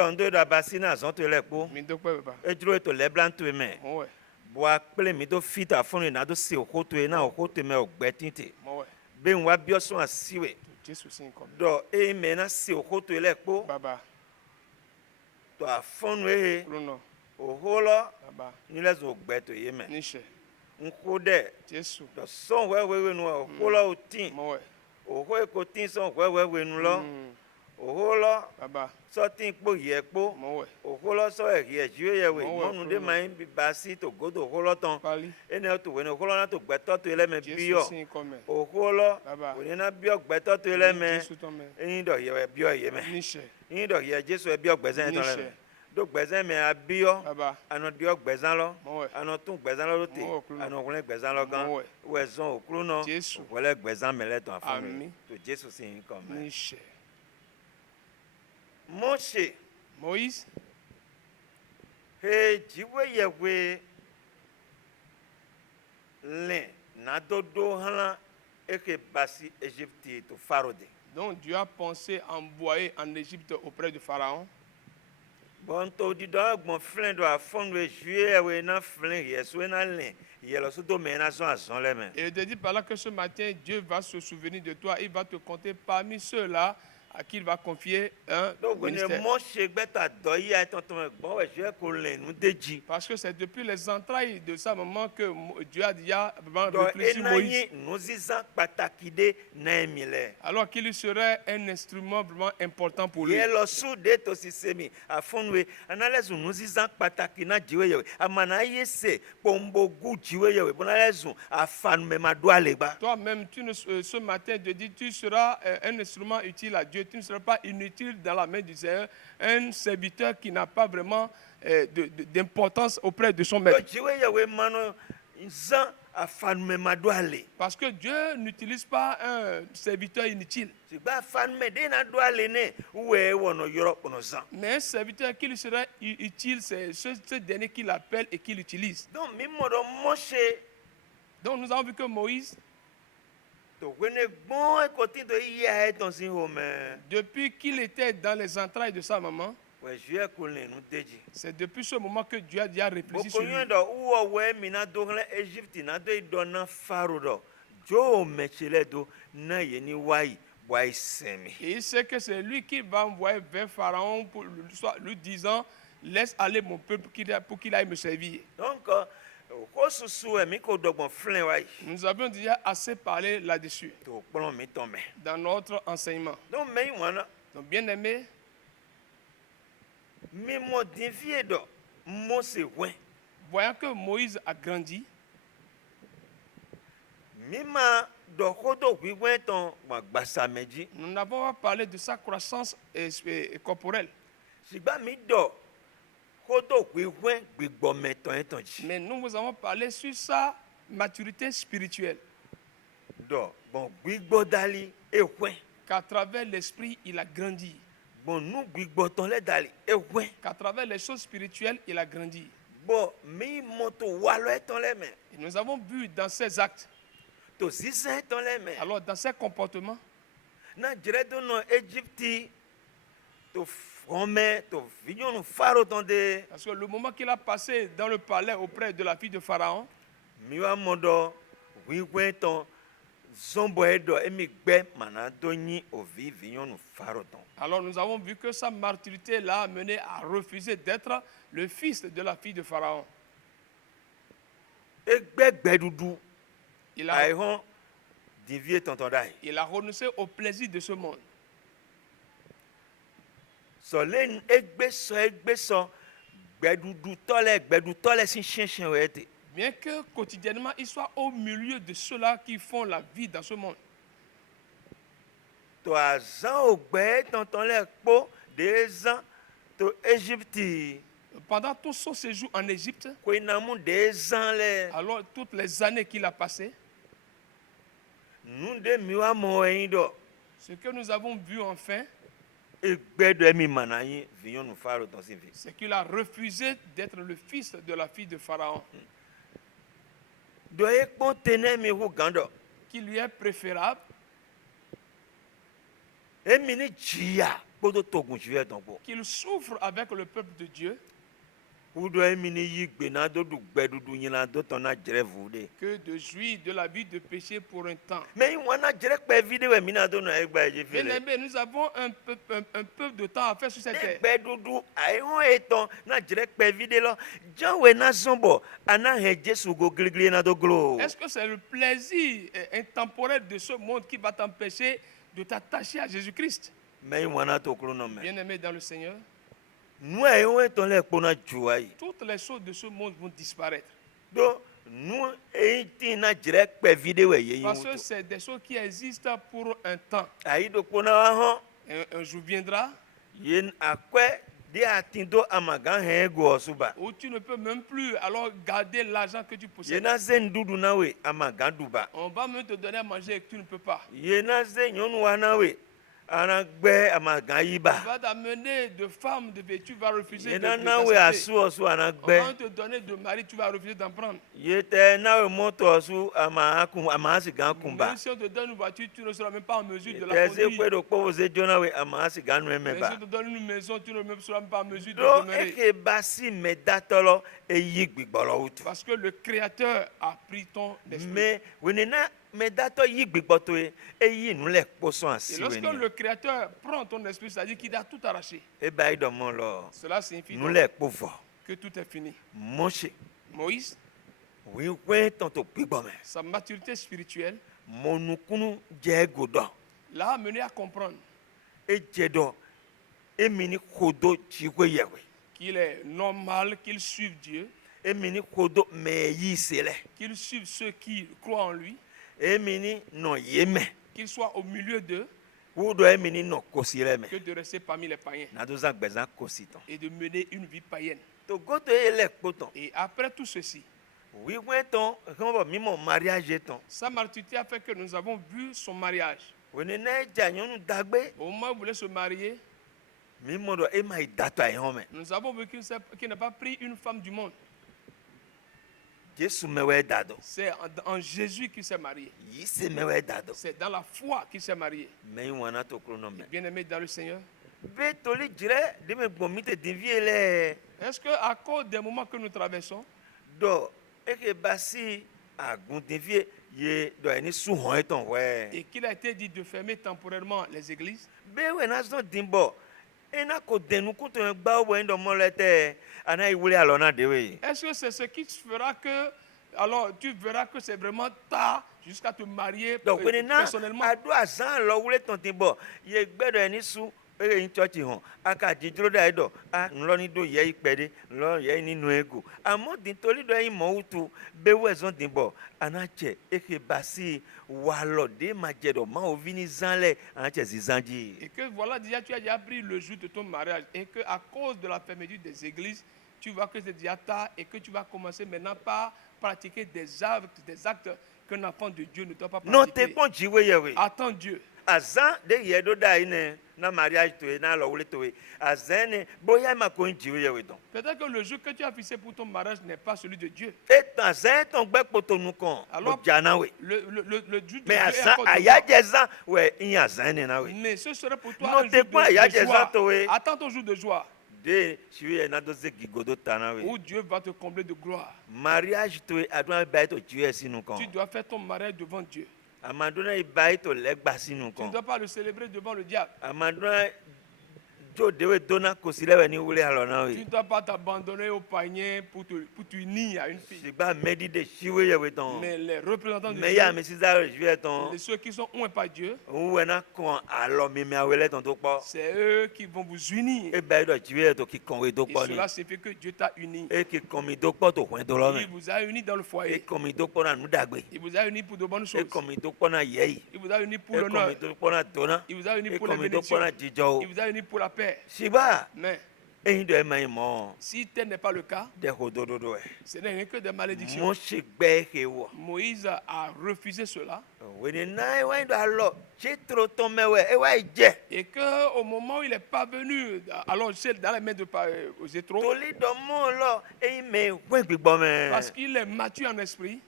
dans deux d'abasina sont les pots. Mi do pe baba. Et tu es les blancs tu me. Mo we. Bois plein mi do fit à fond na do si o koto e na o koto me o gbetinte. Mo we. Ben wa bioson asiwe. Jésus sin comme. Do e me na si o koto les pots. Baba. To a fond we Bruno. o holo Baba. ni les o gbeto ye me. Niche. Nkode Jésus. to son we no o holo o tin. Mo we. O ho e ko tin son we nu lo. O holo Baba. so tin po ye po. Mo we. O holo so e ye jiwe ye we. Mo we, Monu de mai bi basi to godo holo ton. Pali. Ene to we no holo na to gbeto to ele me Jésus bio. sin comme. O holo Baba. o ni na bio gbeto to ele me. Jésus ton me. Yin do ye bio ye me. Niche. Yin do ye Jesu e bio gbezen to le me. Niche. Do gbezen me abio. Baba. Ano dio gbezan lo Mo we. ano tun gbezan lo te Mo okulu. ano kunle gbezan lo gan Mo we. we zon okuru no Jesu. wele gbezan mele ton afun Àmín. to Jesu sin kon me Niche. Moshe Moïse. he jiwe yewe le na dodo hala eke basi Egypte to Pharaoh de Donc Dieu a pensé envoyer en Égypte auprès du Pharaon. bon to di do gbon flen do afun we juye we na flen yeso na le yelo so do me na so azon le me Et il te dit par là que ce matin, Dieu va se souvenir de toi. Il va te compter parmi ceux-là à qui il va confier un donc ne ministère. Moshe gbeta do yi a tonton gbon we juye ko le nu deji. Parce que c'est depuis les entrailles de sa maman que Dieu a déjà vraiment Donc, réfléchi Moïse. nous disons pataki de naimile. Alors qu'il serait un instrument vraiment important pour lui. Yelo su de to sisemi afonwe analyze nous disons pataki na jiwe yewe amana yese pombo gu jiwe yewe bonalezu afan me madoale ba. Toi-même, ce matin, Dieu dit, tu seras un instrument utile à Dieu. Tu ne seras pas inutile dans la main du Seigneur. Un serviteur qui n'a pas vraiment d'importance auprès de son maître. Jiwe yewe mano zan afan me madoale. Parce que Dieu n'utilise pas un serviteur inutile. Si ba afan me de na doale ne we wono yoro kono zan. Mais un serviteur qui lui serait utile, c'est ce dernier qui l'appelle et qui l'utilise. Donc mi modo Moshe Donc nous avons vu que Moïse, to wene bon e koti to iya e ton sin home. depuis qu'il était dans les entrailles de sa maman, We juye ko le nu deji. c'est depuis ce moment que Dieu a déjà réfléchi sur lui. Bokonyo do uwo we mina do hle Egypt na do do na Pharaoh do. Jo mechele do na yeni wai wai semi. Et il sait que c'est lui qui va envoyer vers Pharaon pour lui disant, laisse aller mon peuple pour qu'il aille me servir. Donc ko susu e mi ko dogbon flen wai. Nous avions déjà assez parlé là-dessus To plon mi ton me. dans notre enseignement. Donc me wana Donc bien aimé, mi mo divie do Mose wen. voyant que Moïse a grandi, Mi ma do kodo wi wen ton wa gbasa meji. nous n'avons pas parlé de sa croissance corporelle. Sigba mi do kodo wi wen gbigbo meton eton ji. Mais nous vous avons parlé sur sa maturité spirituelle. Do bon gbigbo dali e wen. Qu'à travers l'esprit, il a grandi. Bon nous gbigbo ton le dali e wen. Qu'à travers les choses spirituelles, il a grandi. Bon mi moto walo eton le me. Et nous avons vu dans ses actes, To sisen eton le me. alors dans ses comportements, Na jere do no Egypte to fome to vignonu Pharaoh ton de parce que le moment qu'il a passé dans le palais auprès de la fille de Pharaon, mi wa modo wi wen ton zombo edo emi gbe mana do yin ovi vignonu Pharaoh ton. alors nous avons vu que sa maturité l'a amené à refuser d'être le fils de la fille de Pharaon. Egbe gbedudu Il ai a, hon divie tonton dai. il a renoncé au plaisir de ce monde. So le egbe so gbedudu tole sin chen we te. Bien que quotidiennement, il soit au milieu de ceux-là qui font la vie dans ce monde. To azan ogbe tonton le po 2 ans to Egypte. Pendant tout son séjour en Égypte, Ko inamu 2 ans le. alors toutes les années qu'il a passées, Nu de mi wa mo yin do. ce que nous avons vu enfin, Egbe do emi mana yin vignonu Pharaoh ton sin vi. c'est qu'il a refusé d'être le fils de la fille de Pharaon, Do e pon tene mi hu gando. qui lui est préférable Emi ni jiya kpoto togun jiwe ton po qu'il souffre avec le peuple de Dieu, udo emini yi gbe na do du gbedudu nyina do ton na jere vude que de jouir de la vie de péché pour un temps. mais wana jere pe video we mina do na egba eje Bien fele aimé, nous avons un peu de temps à faire sur cette terre. gbedudu ayon eton na jere pe video lo janwe na zombo ana he Jesu go gligli na do glo Est-ce que c'est le plaisir intemporel de ce monde qui va t'empêcher de t'attacher à Jésus-Christ? mais wana to klo no me Bien aimé dans le Seigneur, nu ayon eton le kpona juai toutes les choses de ce monde vont disparaître. do nu enti na jere pe video we ye Parce que yin c'est des choses qui existent pour un temps. ayi do kpona wa ho Un jour viendra yen akwe de atindo amagan he go osuba où tu ne peux même plus alors garder l'argent que tu possèdes. yena ze ndudu na we amagan duba On va même te donner à manger et que tu ne peux pas. yena ze nyonu wa na we ana gbe amagan On yiba va t'amener de femmes de tu vas refuser de yena na we d'accepter. asu osu ana On gbe va te donner de mari, tu vas refuser d'en prendre. yete na we moto osu ama asigan kumba Même si on te donne une voiture, tu ne seras même pas en mesure de la yete ze conduire. kwe do kpo ze jona we ama asigan nu Même si emeba on te donne une maison, tu ne seras même pas en mesure de do demeurer. eke basi medatolo eyi gbigbolo utu Parce que le Créateur a pris ton esprit. me wenena medato yi gbigboto eyi nu le kposo Et asi lorsque weni le Créateur prend ton esprit, c'est-à-dire qu'il a tout arraché. eba ido mo lo Cela signifie nu donc le kpovo que tout est fini. Moshe Moïse, wiwe tonto gbigbome sa maturité spirituelle monukunu je godo l'a amené à comprendre ejedo emini kodo chikwe yewe qu'il est normal qu'il suive Dieu, emini kodo me yi sele qu'il suive ceux qui croient en lui, emini no yeme qu'il soit au milieu d'eux, wudo emini no kosile me que de rester parmi les païens na do za gbezan kositon et de mener une vie païenne. to goto ele kpoton Et après tout ceci, wiwe ton kan mimo mariage ton sa maturité a fait que nous avons vu son mariage. wenena ja nyonu dagbe Au moment où il voulait se marier, mimo do e mai dato ai home nous avons vu qu'il n'a pas pris une femme du monde. Jesu mewe dado C'est en Jésus qu'il s'est marié. yi se mewe dado C'est dans la foi qu'il s'est marié. me wana to krono me Bien-aimé dans le Seigneur, be toli jire de me gbomite diviele est-ce qu'à cause des moments que nous traversons, do eke basi agun divie ye do eni su hon eton we et qu'il a été dit de fermer temporairement les églises, be we na so dimbo ena ko denu kuto gba wo ndo molete ana iwule alona dewe est-ce que c'est ce qui fera que, alors tu verras que c'est vraiment tard jusqu'à te marier donc wenena personnellement? adu azan lo wule ton dimbo ye gbedo eni su in church hon aka jidro da edo nlo ni do ye ipede nlo ye ninu ego amo din toli do yin mo utu be we zon dimbo anache eke basi walo de majedo ma ovini zanle anache zizanji Et que voilà, déjà tu as déjà pris le jour de ton mariage et que à cause de la fermeture des églises, tu vois que c'est déjà tard et que tu vas commencer maintenant par pratiquer des actes qu'un enfant de Dieu ne doit pas non te pratiquer. pon jiwe yewe Attends Dieu. azan de ye do da ine na mariage to na lo wule to azane boya ma ko jiwe yewe don Peut-être que le jour que tu as fixé pour ton mariage n'est pas celui de Dieu. etan azan ton gbe poto nu kan Alors, lo jana we Le jour de mais Dieu est azan encore devant. ayaje zan we in azan ne na we Mais ce serait pour toi Non, un t'es jour pas, de il y a des joie. autres, oui. Attends ton jour de joie de shiwe na do ze gigodo tana we où Dieu va te combler de gloire. mariage to adwa ba to jiwe sinu Tu kan dois faire ton mariage devant Dieu. amadona iba to legba sinu Tu ne kan dois pas le célébrer devant le diable. amadona jo dewe dona kosilewe ni wule alona Tu ne we dois pas t'abandonner au païen pour t'unir à une fille. sigba medi de shiwe yewe ton Mais les représentants de me ya Dieu, mi siza jiwe ton ceux qui sont oints par Dieu, uwe na kon alo mi mi awele ton to po c'est eux qui vont vous unir. e ba do jiwe to ki kon we to Et po ni cela signifie que Dieu t'a uni. e ki kon mi to po to hwen to lo Il me vous a unis dans le e foyer. kon mi to po na nu dagbe Il vous a unis pour de bonnes e choses. kon mi to po na yeyi Il vous a unis pour e kon mi l'honneur. to po na dona Il vous a unis e pour kon les mi to po bénédictions. na jijo Il vous a unis pour la paix. sigba Mais eyin do e ma mo si tel n'est pas le cas, de hodododo e ce n'est rien que des malédictions. mo se gbe he wo Moïse a refusé cela. wini na e wa do alo jetro ton mewe e wa je Et qu'au moment où il est parvenu, alors c'est dans les mains de Jéthro, toli do mo lo eyin me hwen gbigbo me parce qu'il est mature en esprit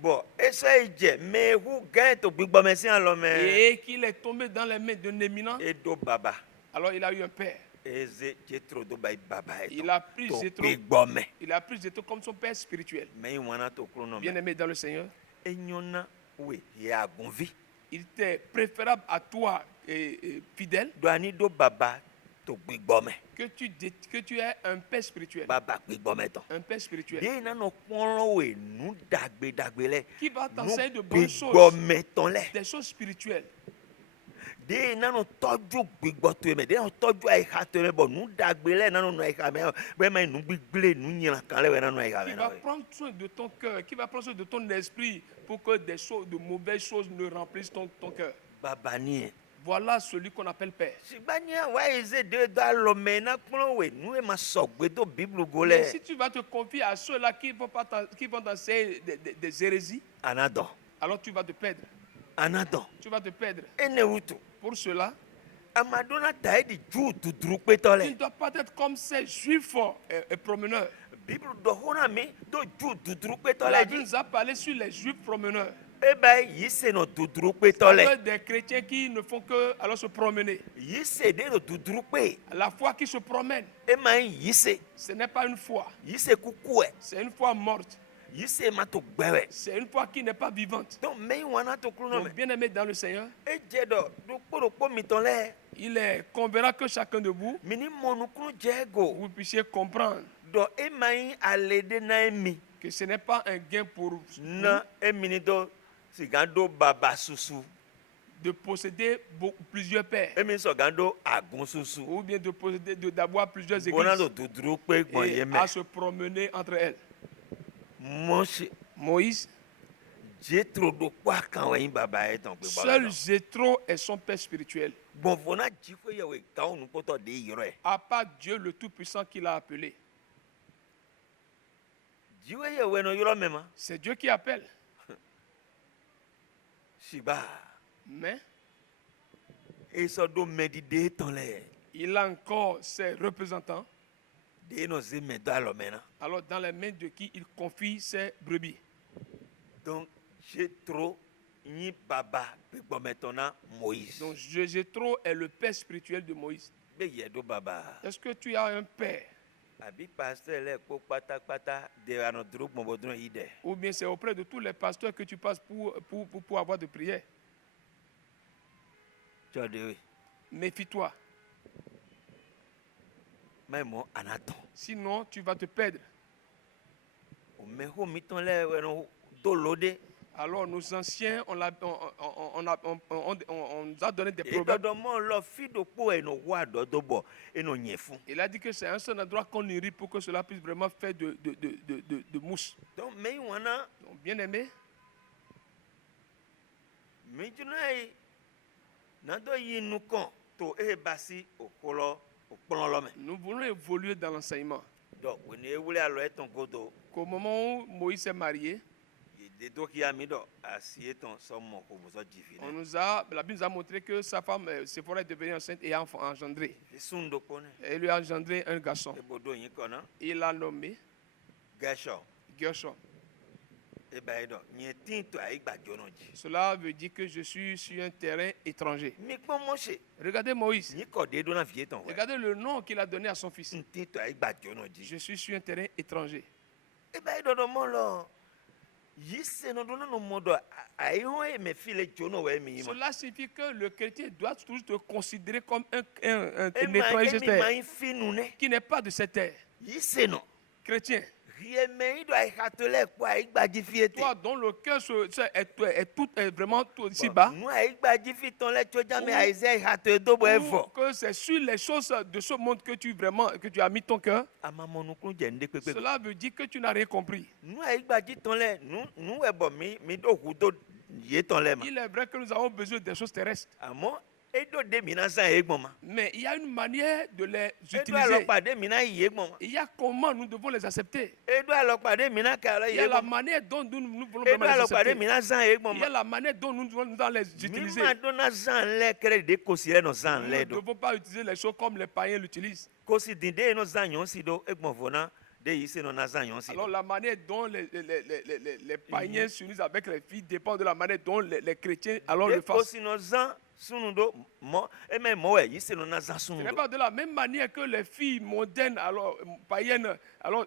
bo eso je me hu gan to gbigbo me si alo me et qu'il est tombé dans les mains d'un éminent, e do baba Alors il a eu un père. eze Jethro do ba baba Il a pris to Jéthro. pe gbome Il a pris Jéthro comme son père spirituel. me wana to kro no me Bien-aimé dans le Seigneur, enyona we ya gunvi il était préférable à toi, fidèle, do ani do baba to pe gbome que tu aies un père spirituel. baba pe gbome ton Un père spirituel de na no ponlo we nu dagbe le qui va t'enseigner de nu bonnes pe choses, gbome ton le des choses spirituelles. de na no toju gbigbo to me de no toju ai ha to me bo nu dagbe le na no ai ha me be me nu gbigble nu nyira kan le we na no ai ha Qui me va na we prendre soin de ton cœur, qui va prendre soin de ton esprit pour que des choses, de mauvaises choses ne remplissent ton cœur. baba ni Voilà celui qu'on appelle père. sigbania wa eze de da lo me na kplo we nu e ma sogbe to bible go le Mais si tu vas te confier à ceux-là qui vont t'enseigner des hérésies, anadon alors tu vas te perdre. anadon Tu vas te perdre. ene wutu Pour cela, amadona ta di ju tudru pe to tu ne le dois pas être comme ces juifs et promeneurs. bible do hona mi do ju tudru pe to La le Bible di nous a parlé sur les juifs promeneurs. e ba yi se no tudru pe to le C'est des chrétiens qui ne font que alors se promener. yi se de no tudru pe La foi qui se promène, e ma yi se ce n'est pas une foi. yi se kuku e C'est une foi morte. yi se ma to gbewe C'est une foi qui n'est pas vivante. donc me wana to kru no me Donc, bien-aimé dans le Seigneur, e je do kpo mi ton le il est convenable que chacun de vous, mi ni monu kru je go vous puissiez comprendre do e ma yi ale de na mi que ce n'est pas un gain pour vous na emini do sigando baba susu de posséder plusieurs pères emi so gando agun susu ou bien de posséder, d'avoir plusieurs bona do églises duduru pe gbon et ye me à se promener entre elles. Mose Moïse, Jethro do kwa kan we baba e ton pe seul Jéthro est son père spirituel. bon fona jiko ye we ka onu poto de yiro e À part Dieu le Tout-Puissant qui l'a appelé. jiwe ye we no yiro mema C'est Dieu qui appelle. siba Mais e so do medide ton le il a encore ses représentants. de no se me do alo mena Alors dans les mains de qui il confie ses brebis. donc Jethro ni baba pe gbon metona Moïse Donc Jéthro est le père spirituel de Moïse. be ye do baba Est-ce que tu as un père? abi pasteur le ko pata de ano duru gbon bodun yi de Ou bien c'est auprès de tous les pasteurs que tu passes pour avoir de prières? jode we Méfie-toi. même anaton Sinon, tu vas te perdre. o me ho mi ton le we no do lode Alors nos anciens, on nous a donné des e proverbes. dodo mo lo fido po e no wa dodo bo e no nyefun Il a dit que c'est un seul endroit qu'on irrite pour que cela puisse vraiment faire de mousse. donc me wana Donc, bien aimé, mi junai na do yi nu kon to e basi okolo okpon lo me nous voulons évoluer dans l'enseignement. donc we ne wule alo e ton godo Qu'au moment où Moïse s'est marié, ye de to ki ami do asie ton so mo ko bo so jifi la Bible nous a montré que sa femme, Séphora, est devenue enceinte et a engendré. ne sun do ko ne Elle lui a engendré un garçon. e bodo yin kona Il l'a nommé gasho Gershom. e ba do yin tin to ai gbajo no ji Cela veut dire que je suis sur un terrain étranger. mi pon mo se Regardez Moïse. ni ko de do na vie ton we Regardez le nom qu'il a donné à son fils. tin to ai gbajo no ji Je suis sur un terrain étranger. e ba do mo lo yi se no do no mo do ai ho e me file jono we mi ma Cela signifie que le chrétien doit toujours te considérer comme un e étranger sur mi terre, mai finu ne qui n'est pas de cette terre. yi se no Chrétien, rie me do ai hatole po ai gbaji fiete toi dont le cœur est vraiment tout ici-bas, nu ai gbaji fi ton le cho jame Ou- ai se hato do bo ou evo que c'est sur les choses de ce monde que tu as mis ton cœur, amamonu kun je nde pepe cela veut dire que tu n'as rien compris. nu ai gbaji ton le nu ebo mi do hu do ye ton le ma Il est vrai que nous avons besoin des choses terrestres, amo e do de mi na san egbon ma mais il y a une manière de les e do alo utiliser. pade mi na yi egbon ma Il y a comment nous devons les accepter. e do alo pade mi na ka lo Il yi y a la egbon ma manière dont nous voulons e do vraiment les alo pade accepter. mi na san egbon Il y a ma la manière dont nous devons les mi utiliser. ma do na san le kere de kosi le no san Nous le ne do devons pas utiliser les choses comme les païens l'utilisent. kosi dinde no san yon si do egbon fona de yi se no na zan yon si Alors la manière dont les païens s'unissent avec les filles dépend de la manière dont les chrétiens alors de le ko fassent. si no zan sunu do mo e me mo yi se no na zan Ce sunu n'est do pas de la même manière que les filles mondaines, alors païennes, alors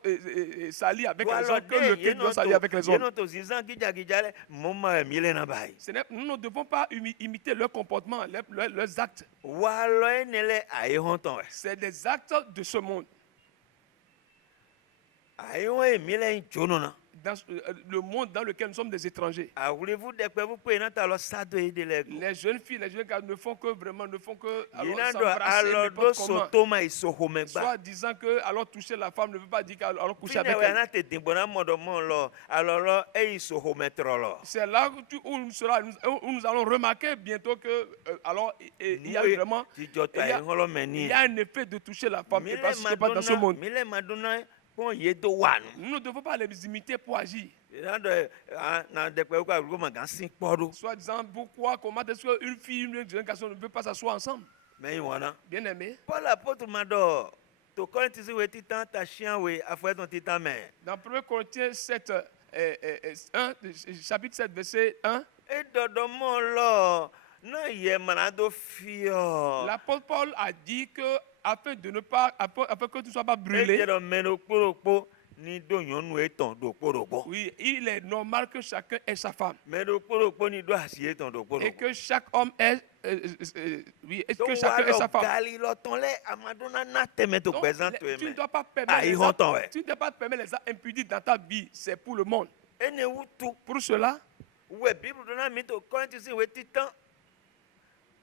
s'allient avec do les alo hommes, que le de chrétien doit s'allier avec les ye hommes. no to si zan gija le mo ma mi le na bai Nous ne devons pas imiter leur comportement, leurs actes. wa lo enele ayi honton we C'est des actes de ce monde. ayi ho e mi le jono na Dans le monde dans lequel nous sommes des étrangers. awulevu de pe vous pe na ta lo sado e de le Les jeunes filles, les jeunes gars ne font que vraiment, ne font que alors, yina do s'embrasser alo do n'importe comment. soto ma isoho me gba Soit disant que alors toucher la femme ne veut pas dire qu'alors coucher fine avec we elle. na te dimbo na modo mo lo alo lo e isoho me tro lo C'est là où nous allons remarquer bientôt que alors il y a vraiment ti joto il y a- ayi holo me ni il y a un effet de toucher la femme et mile pas dans ce monde. mile madonna pon ye do wanu Nous ne devons pas les imiter pour agir. na do na de pe ko alugo ma gan sin podo Soit disant pourquoi, comment est-ce qu'une fille, une jeune garçon ne peut pas s'asseoir ensemble. me wana Bien aimé. Paul apôtre mado to korinti si we titan ta chien we afo ton titan me Dans 1 Corinthiens 7, 1, chapitre 7, verset 1, e dodo mo lo na ye manado fio l'apôtre Paul a dit que afin que tu ne sois pas e brûlé, jero meno kporopo ni do yonu eton do kporopo oui, il est normal que chacun ait sa femme. meno kporopo ni do asi eton do Et kporopo que chaque homme ait, oui, et so que wa chacun ait sa lo femme. gali lo ton le amadona na teme to Donc, gbezan to tu ne eme dois pas Ah, permettre ils les vont t'en, actes, ouais. tu ne dois pas permettre les actes impudiques dans ta vie. C'est pour le monde. ene wutu Pour cela, we bible do na mi to korinti si we titan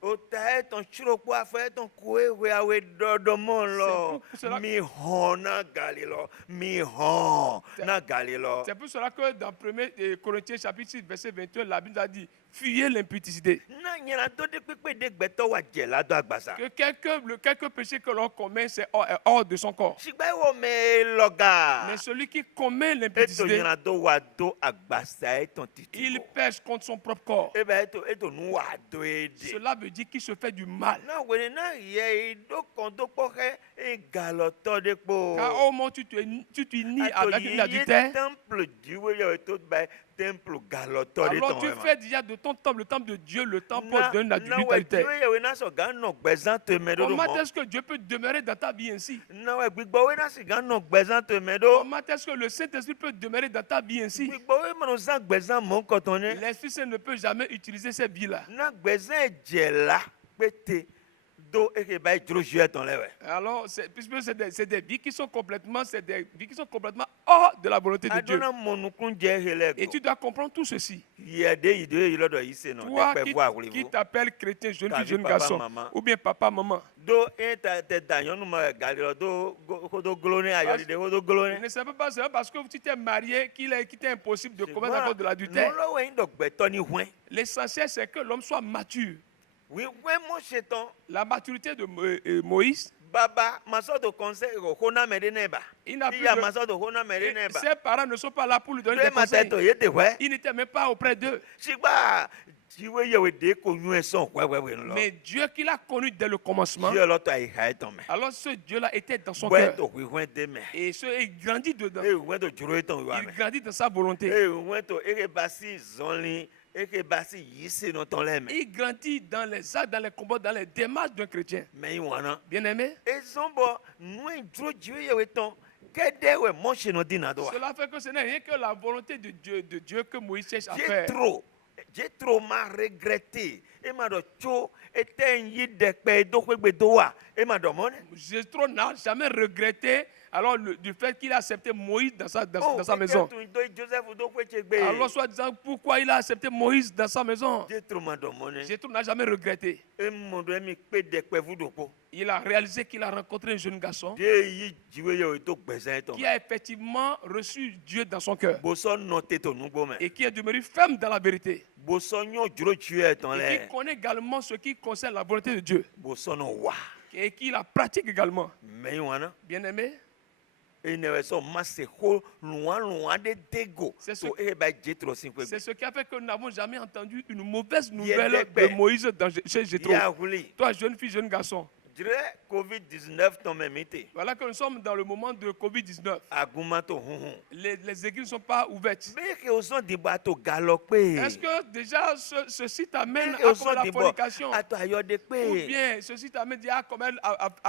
o ta eton chirokpo afo eton koe we awe dodo mo lo C'est pour cela- mi hon na gali lo mi hon na gali lo c'est pour cela que dans 1 Corinthiens chapitre 6, verset 21, la Bible a dit fuyez l'impudicité. na nyina to de pepe de gbeto wa je lado agbasa Que quelque péché que l'on commet, c'est hors de son corps. sigba wo me loga Mais celui qui commet eto l'impudicité, nyina do wa do agbasa eton titi il pêche contre son propre corps. ebe eto nu wa do ede Cela veut dire qu'il se fait du mal. na wele na ye do kon do kpɔxɛ egalo tɔ de kpo Car au moment où tu t'unis avec une adultère, temple diwo ye to ba temple galo tɔ de alors tu tɔn fais déjà de ton temple, le temple de Dieu, le temple d'un na adulte wɛ adultère. diwo ye we na sɔ gan nɔ gbɛzan to mɛ do do Comment mɔ est-ce que Dieu peut demeurer dans ta vie ainsi? na wɛ gbigbɔ we na si gan nɔ gbɛzan to mɛ do Comment est-ce que le Saint-Esprit peut demeurer dans ta vie ainsi? gbigbɔ we mɛ zan gbɛzan mɔ kɔtɔn ne L'Esprit Saint ne peut jamais utiliser ces vies-là. na gbɛzan jɛ la pété do eke ba dro jue tɔn lɛ wɛ Alors, puisque c'est des vies qui sont complètement, hors de la volonté de Dieu. adona mɔnukun jɛ hele Et go tu dois comprendre tout ceci. yɛ de yi do ye yi lɔdɔ yi se nɔ Toi ɛkpɛ vo awuli qui vo. t'appelles chrétien, jeune Ta fille, vie, jeune papa, garçon, maman. ou bien papa, maman. do e ta te da nyɔnu me gali lɔ do do glo ne ayɔli de do glo Je ne. ne sais pas, c'est parce que tu t'es marié qu'il est impossible de commettre à cause de l'adultère. nulɔwɔ yin dɔ gbɛtɔ ni hwɛ L'essentiel, c'est que l'homme soit mature. wíwẹ́ mọ̀ ṣetán La maturité de Moïse, baba masɔdɔ kɔnsɛ hona mɛ de ne ba il n'a plus iya de... masɔdɔ hona mɛ de ne ba Ses parents ne sont pas là pour lui donner do des ma tɛ conseils. tɔ ye de hwɛ Il n'était même pas auprès d'eux. sigba jiwe yewe de ko nyuɛ sɔn hwɛhwɛ lɔ Mais Dieu qui l'a connu dès le commencement, jiwe lɔtɔ ayi ha etɔn mɛ alors ce Dieu-là était dans son bɔɛ cœur. to hwihwɛ de mɛ Et il grandit dedans. e hwɛ to juro etɔn wa Il mɛ grandit dans sa volonté. e hwɛ to eke basi zɔnli eke basi yi se nɔ tɔn lɛ mɛ Il grandit dans les actes, dans les combats, dans les démarches d'un chrétien. mɛ yi wɔna. Bien-aimé, ezɔnbɔ nue dro jiwe yewe tɔn kɛdɛ wɛ mɔsi nɔ dina do wa cela fait que ce n'est rien que la volonté de Dieu que Moïse cherche à faire. Jethro ma regretté e ma dɔ tso ete yi dɛkpɛ do kpegbe do wa e ma dɔ mɔ ne. Jethro n'a jamais regretté alors du fait qu'il a accepté Moïse dans sa maison. tun do Joseph do kpetse gbe. Alors soit disant pourquoi il a accepté Moïse dans sa maison. Jethro ma dɔ mɔ ne. Jethro n'a jamais regretté. e mɔ do emi kpe dɛkpɛ fu do kpo. Il a réalisé qu'il a rencontré un jeune garçon de yi jiwe yewe to gbɛsɛn tɔ. qui a effectivement reçu Dieu dans son cœur bosɔ nɔ te to nugbo mɛ. et qui est demeuré ferme dans la vérité. bosɔ nyɔ dro tue tɔn Et qui lɛ. connaît également ce qui concerne la volonté de Dieu bosɔ nɔ wa. et qui la pratique également. mɛ yi wɔna. Bien-aimé, enewɛ sɔ ma se ko luwa de dego. C'est ce- to e ba Jethro si kpe c'est gbe. ce qui a fait que nous n'avons jamais entendu une mauvaise Il y a nouvelle des de Moïse chez Jethro. ya wuli. Toi, jeune fille, jeune garçon, Dre COVID-19 ton memite. Voilà que nous sommes dans le moment de Covid-19. Agumato hunhun. Les églises ne sont pas ouvertes. Beke oson dibo ato galope. Est-ce que déjà ceci t'amène Beke à oson commettre la dibo fornication? ato ayode Ou pe. bien ceci t'amène déjà à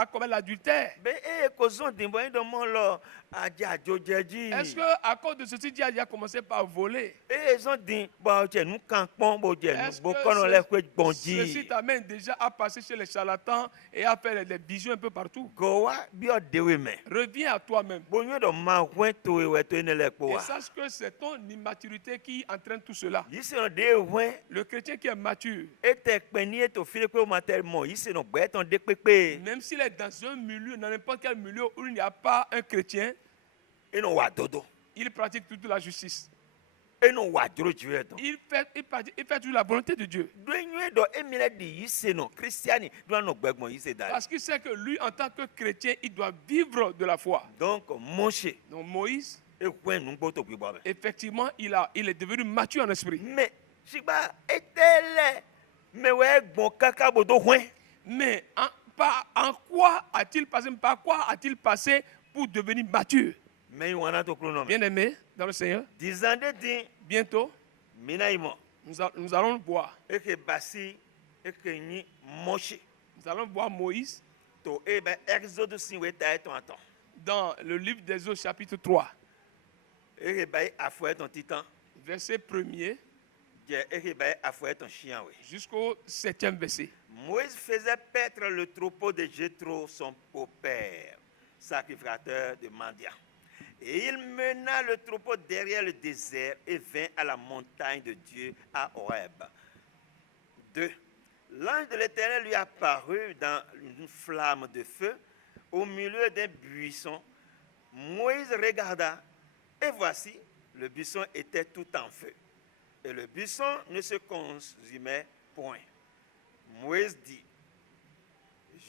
commettre l'adultère? Be kozon dibo endo mon lo aja ajojeji. Est-ce que à cause de ceci, tu as déjà commencé par voler? Zon din bo je nu kan pon bo je nu Est-ce bo que kono le kwe ceci gbonji. t'amène déjà à passer chez les charlatans et à faire des visions un peu partout? Gowa bi odewe me. Reviens à toi-même. Bo nyo do ma hwen to ewe to ene le po Et wa. sache que c'est ton immaturité qui entraîne tout cela. Yisi no de hwen Le chrétien qui est mature, ete peni eto file pe o mater mo yisi no gbe ton de pepe. même s'il est dans un milieu, dans n'importe quel milieu où il n'y a pas un chrétien, Eno wa dodo. il pratique toute la justice. Eno wa joro jiwe ton. Il fait toute la volonté de Dieu. Do enyo do emile di yisi no Christiani do no gbegbon yisi da. Parce qu'il sait que lui, en tant que chrétien, il doit vivre de la foi. Donc Moshe Donc Moïse, ekwen nu gbo to gbe bo be. effectivement, il est devenu mature en esprit. Mais sigba etele me we gbon kaka bodo hwen. Mais en quoi a-t-il passé, par quoi a-t-il passé pour devenir mature? Mais wana to krono me. Bien-aimé dans le Seigneur, 10 ans de din bientôt, mina imo. nous allons voir. Eke basi eke ni Moshe Nous allons voir Moïse to ebe Exode sin we ta ton aton. dans le livre des Eaux, chapitre 3, Eke bay afwe ton titan. verset 1er Je eke bay afwe ton chien we. jusqu'au 7e verset. Moïse faisait paître le troupeau de Jéthro, son beau-père, sacrificateur de Mandia. Et il mena le troupeau derrière le désert et vint à la montagne de Dieu à Horeb. 2. L'ange de l'Éternel lui apparut dans une flamme de feu au milieu d'un buisson. Moïse regarda et voici, le buisson était tout en feu. Et le buisson ne se consumait point. Moïse dit,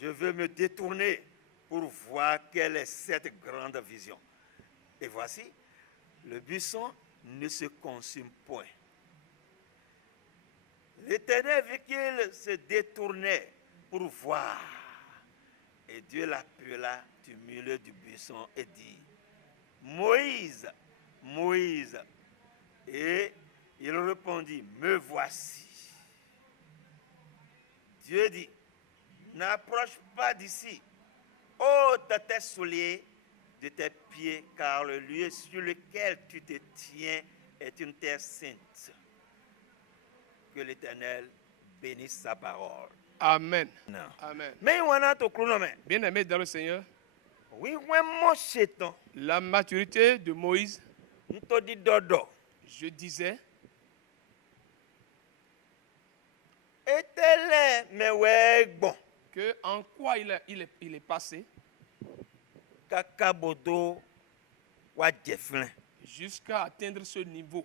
je veux me détourner pour voir quelle est cette grande vision. Et voici, le buisson ne se consume point. L'Éternel vit qu'il se détournait pour voir. Et Dieu l'appela du milieu du buisson et dit, Moïse, Moïse. Et il répondit, me voici. Dieu dit, n'approche pas d'ici, ôte tes souliers de tes pieds, car le lieu sur lequel tu te tiens est une terre sainte. Que l'Éternel bénisse sa parole. Amen. Non. Amen. Mais on a tout chronomètre. Bien-aimé dans le Seigneur, Oui, ouais, mon chéton. la maturité de Moïse, Nous te dit dodo. je disais, Était là, mais ouais, bon. que en quoi il est passé Kaka bodo, wa jeflin. jusqu'à atteindre ce niveau.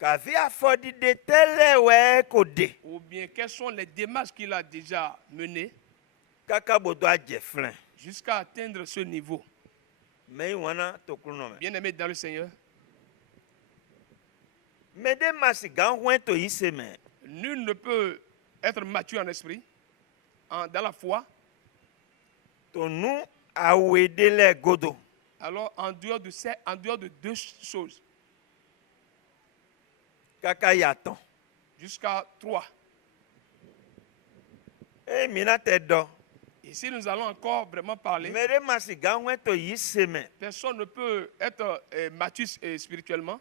Kavi a fodi de tele ouais kode. Ou bien quelles sont les démarches qu'il a déjà menées Kaka bodo a jeflin. jusqu'à atteindre ce niveau. Mais on a tout chronomètre. Bien-aimé dans le Seigneur, Mais des masses gangouin to yise men. nul ne peut être mature en esprit, dans la foi, To nous a ouédé les godo. alors en dehors de deux choses, Kaka yaton. jusqu'à 3. Eh mina te do. Ici, nous allons encore vraiment parler. Mais des masses gangouin to yise men. Personne ne peut être mature spirituellement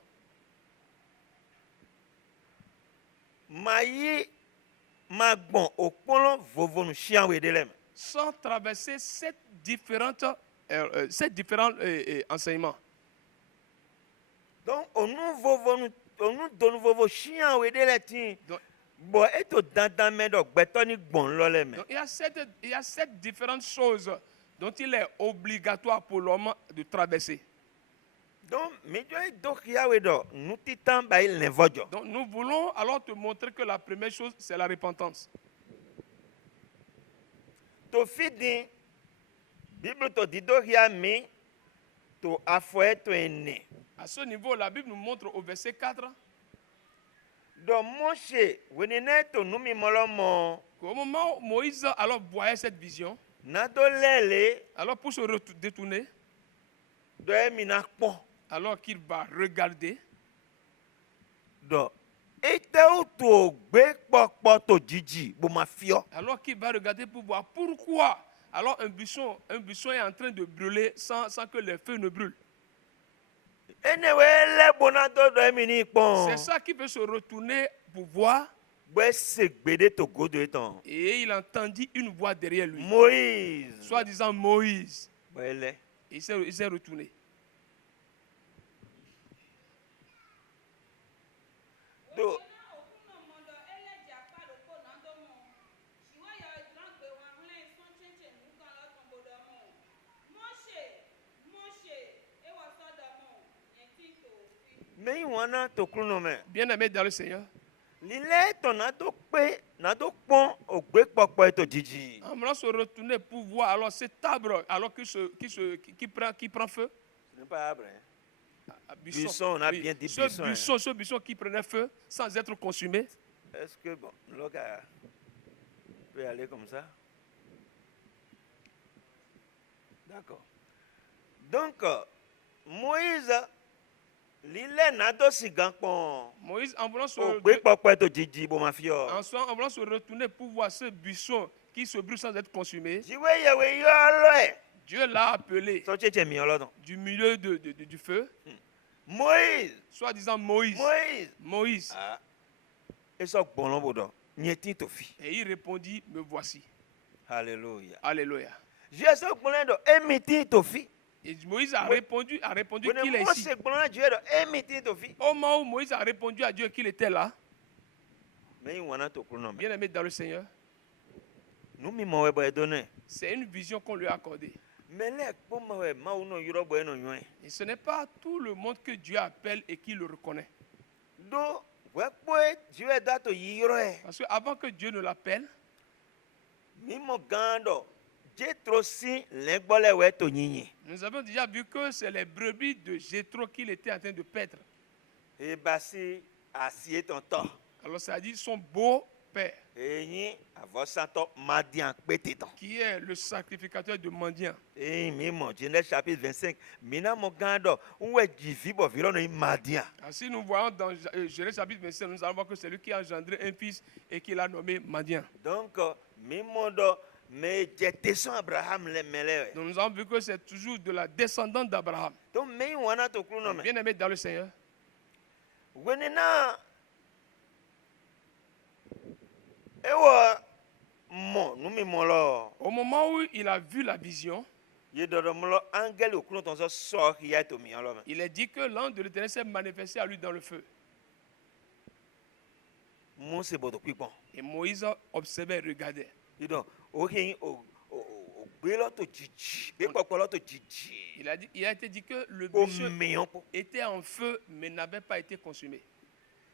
Mayi ma bon au polon vovo nu chien ouédé les men. sans traverser sept différents enseignements. Donc on nous vovo nu on nous donne vovo chien ouédé les tin. Donc, Bon et to dandan men do gbeto ni gbon lo les men. donc, il y a sept différentes choses dont il est obligatoire pour l'homme de traverser. Donc mi jo do kia we do nu titan ba il ne vojo. Donc nous voulons alors te montrer que la première chose, c'est la repentance. To fidi Bible to di do kia mi to afoe to ene. À ce niveau, la Bible nous montre au verset 4 dɔ mose wenene to numi mɔlɔ mɔ Au moment où Moïse alors voyait cette vision, nato lɛle alors pour se détourner, dɔ emina kpɔ alors qu'il va regarder, dɔ etewo to gbe kpɔkpɔ to dzidzi boma fiɔ alors qu'il va regarder pour voir pourquoi alors un buisson est en train de brûler sans que les feux ne brûlent. enewe lɛ bona to dɔ emini C'est kpɔn ça qui veut se retourner pour voir, gbɛ se gbe de to godo etɔn et il entendit une voix derrière lui, moïse soi-disant Moïse. gbɛ lɛ Il s'est retourné. do meyi wana to kunu mɛ Bien-aimé dans le Seigneur, lilɛ tɔ nato kpɔn o gbe kpɔkpɔ to dzidzi en voulant se retourner pour voir alors cet arbre alors qui prend feu. ce n'est pas vrai. Ah, Buisson, on a bien dit ce buisson, hein. ce buisson qui prenait feu sans être consumé. Est-ce que bon Loka peut aller comme ça? D'accord. Donc Moïse lilɛ nato sigan kpɔn Moïse, en voulant o gbe kpɔkpɔ to dzidzi boma fiɔ en voulant se retourner pour voir ce buisson qui se brûle sans être consumé, dziwe yewe yɔlɔɛ Dieu l'a appelé sɔtsɛtsɛ miɔlɔ dɔn du milieu du feu, Moïse soi-disant Moïse. Moïse. ah esɔ gbɔnlɔ bo dɔ nyɛti to fi Et il répondit, me voici. Alléluia Alléluia. Jésus gbɔnlɔ dɔ emiti to fi Et Moïse a répondu wene qu'il est Mose ici. gbɔnlɔ Dieu dɔ emiti to fi Au moment où Moïse a répondu à Dieu qu'il était là, meyi wana to kunu mɛ bien-aimé dans le Seigneur, numi mɔwɛ bɔ edonɛ c'est une vision qu'on lui a accordée. mɛlɛ kpɔmɔwɛ mawu nɔ yɔrɔ bɔ enɔ nyɔɛ Et ce n'est pas tout le monde que Dieu appelle et qui le reconnaît. do wɛkpɔe Dieu da to yi yɔrɔ yɛ Parce qu'avant que Dieu ne l'appelle, mimɔ gã dɔ Jétro si lɛgbɔlɛ wɛ to nyinyi nous avons déjà vu que c'est les brebis de Jéthro qu'il était en train de paître. ebasi asie tɔntɔ Alors ça dit son beau-père, eyi avɔsatɔ madian kpete tɔn qui est le sacrificateur de mendiants. eyi mimɔ Genèse chapitre 25 minamɔ gã dɔ nwɛ dzivi bɔ vi lɔnà yi madian Ainsi, nous voyons dans Genèse chapitre 25, nous allons voir que c'est lui qui a engendré un fils et qui l'a nommé Mendiant. donc mimɔ dɔ me jɛtesɔn Abraham lɛ mɛlɛ wɛ Donc nous avons vu que c'est toujours de la descendante d'Abraham. donc meyi wana to kunu nɔ mɛ Bien-aimé dans le Seigneur, wenena ewɔ mɔ numi mɔ lɔ au moment où il a vu la vision, ye dɔdɔmlɔ angɛli okunu tɔn sɔ sɔ hiya to miyan lɔ mɛ il est dit que l'ange de l'Éternel s'est manifesté à lui dans le feu. Mose bɔtɔ kpikpɔn Et Moïse observait et regardait. yi dɔn o hin o gbe lɔ to dzidzi gbe kpɔkpɔ lɔ to dzidzi Il a été dit que le o buisson miyan kpɔ était en feu mais n'avait pas été consumé.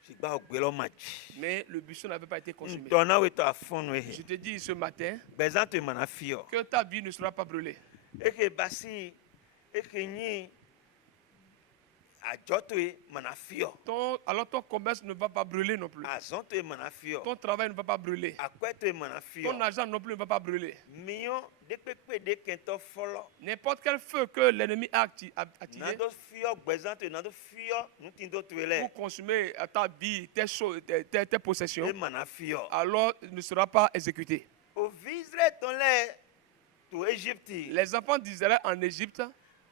sigba o gbe lɔ ma dzi Mais le buisson n'avait pas été consumé. ntɔna wo tɔ afɔnu Je ehe te dis ce matin gbɛzã to mana fiyɔ que ta vie ne sera pas brûlée. eke basi eke nyi adzɔ to ye mana fiyɔ Alors ton commerce ne va pas brûler non plus. azɔn to ye mana fiyɔ Ton travail ne va pas brûler. akɔɛ to ye mana Ton fiyɔ argent non plus ne va pas brûler. miyan dekpekpe de kɛntɔ fɔlɔ N'importe quel feu que l'ennemi a attiré nado fiyɔ gbɛzã to ye nado fiyɔ nutinto to ye lɛ pour consommer ta vie, tes choses, tes possessions, e mana fiyɔ alors ne sera pas exécuté. o vi Israel tɔn lɛ to Égypte Les enfants d'Israël en Égypte,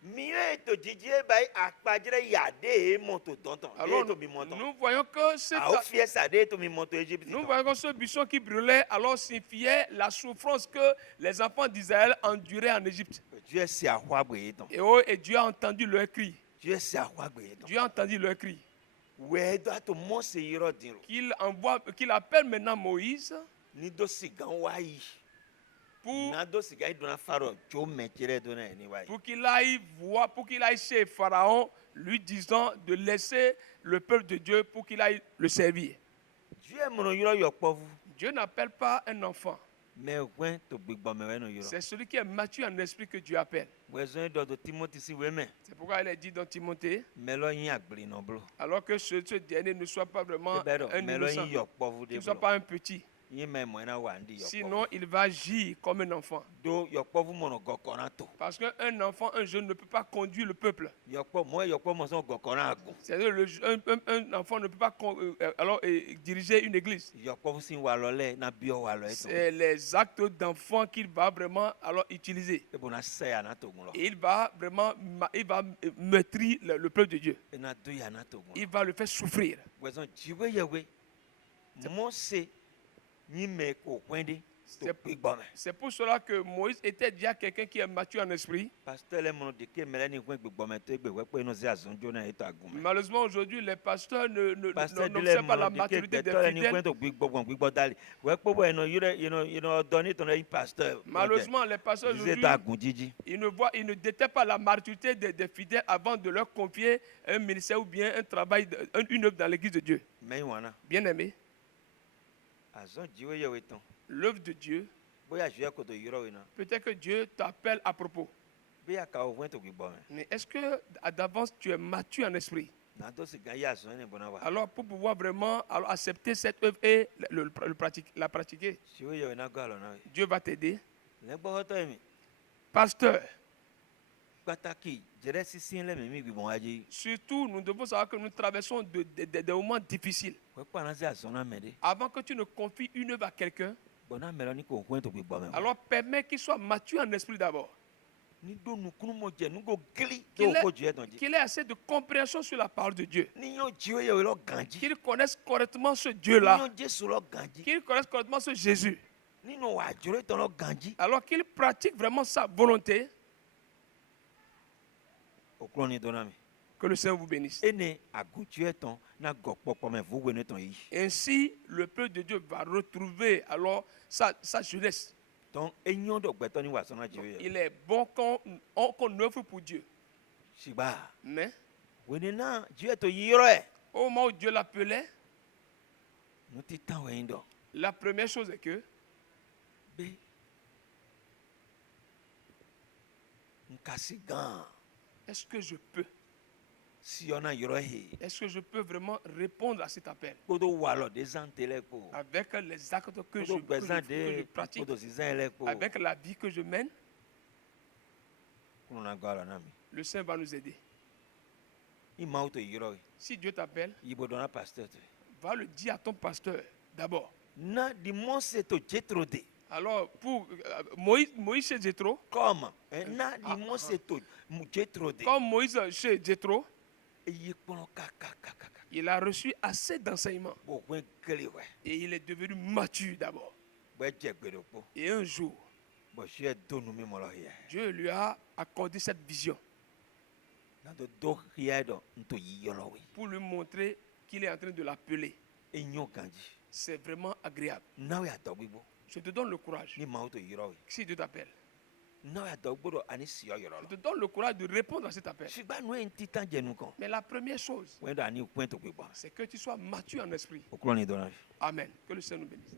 miyan to dzidzi e ba ye akpadzrɛ yade ye mɔ to tɔntɔn alors e to mi mɔ tɔn nous voyons que awo fiyɛ sa de to mi mɔ to Égypte nous tɔn voyons que ce buisson qui brûlait alors signifiait la souffrance que les enfants d'Israël enduraient en Égypte. Dieu si axɔ agbe ye tɔn Et Dieu a entendu leur cri. Dieu si axɔ agbe ye tɔn Dieu a entendu leur cri. wɛ do ato Mose yɔrɔ din o Qu'il appelle maintenant Moïse ni do sigan wa yi pour, na do sigan yi donna Farao tso mɛtɛrɛ donna yɛ ni wa yi pour qu'il aille voir, pour qu'il aille chez Pharaon, lui disant de laisser le peuple de Dieu pour qu'il aille le servir. Dieu mɔnɔ yɔrɔ yɔ kpɔvu Dieu n'appelle pas un enfant, mais ouin to gbigbo me weno yoro C'est celui qui est mature en esprit que Dieu appelle. wezo do to Timothy si weme C'est pourquoi il est dit dans Timothée, melo yin agbri no blo alors que ce dernier ne soit pas vraiment un melo innocent, yin yo povu qu'il de ne soit blo pas un petit. yin me mo na wa ndi yo Sinon, il va agir comme un enfant. do yo povu mo no gokona to Parce qu'un enfant, un jeune ne peut pas conduire le peuple. yo po mo so gokona agun C'est-à-dire un enfant ne peut pas diriger une église. yo povu sin wa lole na bio wa lo eto C'est les actes d'enfant qu'il va vraiment alors utiliser. e bona se ya na to gun lo Et il va vraiment meurtrir le peuple de Dieu. e na do ya na to gun Il va le faire souffrir. wezo jiwe yewe mo se yin me ko kwende to C'est- gbigbo me C'est pour cela que Moïse était déjà quelqu'un qui est mature en esprit. pasteur le mo de ke mele ni kwen gbigbo me to egbe we pe no se azonjo na eto agun me Malheureusement, aujourd'hui, les pasteurs pasteur de le n'observent pas mo la de ke maturité des beto ni kwen fidèles. to gbigbo dali we pe bo eno you know do ni to na pasteur Malheureusement, les pasteurs se aujourd'hui, to agun jiji ils ne détectent pas la maturité des fidèles avant de leur confier un ministère ou bien un travail, une œuvre dans l'église de Dieu. me wana Bien aimé, azon jiwe yewe ton l'œuvre de Dieu, boya je ko to yoro we na peut-être que Dieu t'appelle à propos. boya ka o kwen to gbigbo me Mais est-ce que d'avance tu es mature en esprit? na to se gan ya azon ni bona wa Alors pour pouvoir vraiment alors, accepter cette œuvre et la pratiquer, jiwe yewe na go alo na we Dieu va t'aider. le gbo to mi Pasteur, pataki jere sisin le mi gbigbo aji surtout nous devons savoir que nous traversons des moments difficiles. we pa na se azon na me de Avant que tu ne confies une œuvre à quelqu'un, bona melo ni ko kwen to gbigbo me alors permets qu'il soit mature en esprit d'abord. ni do nukunu mo je nugo gili Qu'il do ko je ton ji Qu'il ait assez de compréhension sur la parole de Dieu. ni yo jiwe yewe lo ganji Qu'il connaisse correctement ce ni yo Dieu-là. jesu lo ganji Qu'il connaisse correctement ce Jésus. ni no wa jure ton lo ganji Alors qu'il pratique vraiment sa volonté. okro ni do na mi Que le Seigneur vous bénisse. ene agutu eton na gokpopo me vu we ne ton yi Ainsi, le peuple de Dieu va retrouver alors sa jeunesse. donc enyo do gbeto ni wa so na jiwe Il est bon qu'on œuvre pour Dieu. siba Mais we ne na jiwe to yi yoro e au moment où Dieu l'appelait, no ti tan we ndo la première chose est que be nkasi gan est-ce que je peux? si ona yoro he Est-ce que je peux vraiment répondre à cet appel kodo wa lo de zantele ko avec les actes que kodo gbezan que de je pratique, kodo sizan ele ko avec la vie que je mène? kuno na go alo na mi Le Seigneur va nous aider. ima to yoro Si Dieu t'appelle, yibo do na pasteur te va le dire à ton pasteur d'abord. na di mose to jetro de Alors, pour Moïse chez Jéthro, comme na di mose to jetro de comme Moïse chez Jéthro, eye kpɔnɔ kakakaka il a reçu assez d'enseignements bɔ wɛn kele wɛ et il est devenu mature d'abord. bɛ jɛ gbeɖokpo Et un jour, bɔ suyɛ do nu mi mɔlɔ hiɛ Dieu lui a accordé cette vision na do hiɛ dɔ nto yi yɔlɔ we pour lui montrer qu'il est en train de l'appeler. enyo ganji C'est vraiment agréable. n'aw y'a dɔ gbigbo Je te donne le courage. ni maaw to yɔrɔ we Si Dieu t'appelle, n'aw y'a dɔ gbɔdɔ ani siyɔ yɔrɔ je la te donne le courage de répondre à cet appel. sigba nu ye ti tan jɛnu kan Mais la première chose, wɛn dɔ ani kpɛn to gbigbo c'est que tu sois mature en esprit. o kulɔ ni dɔn na. Amen. Que le Seigneur nous bénisse.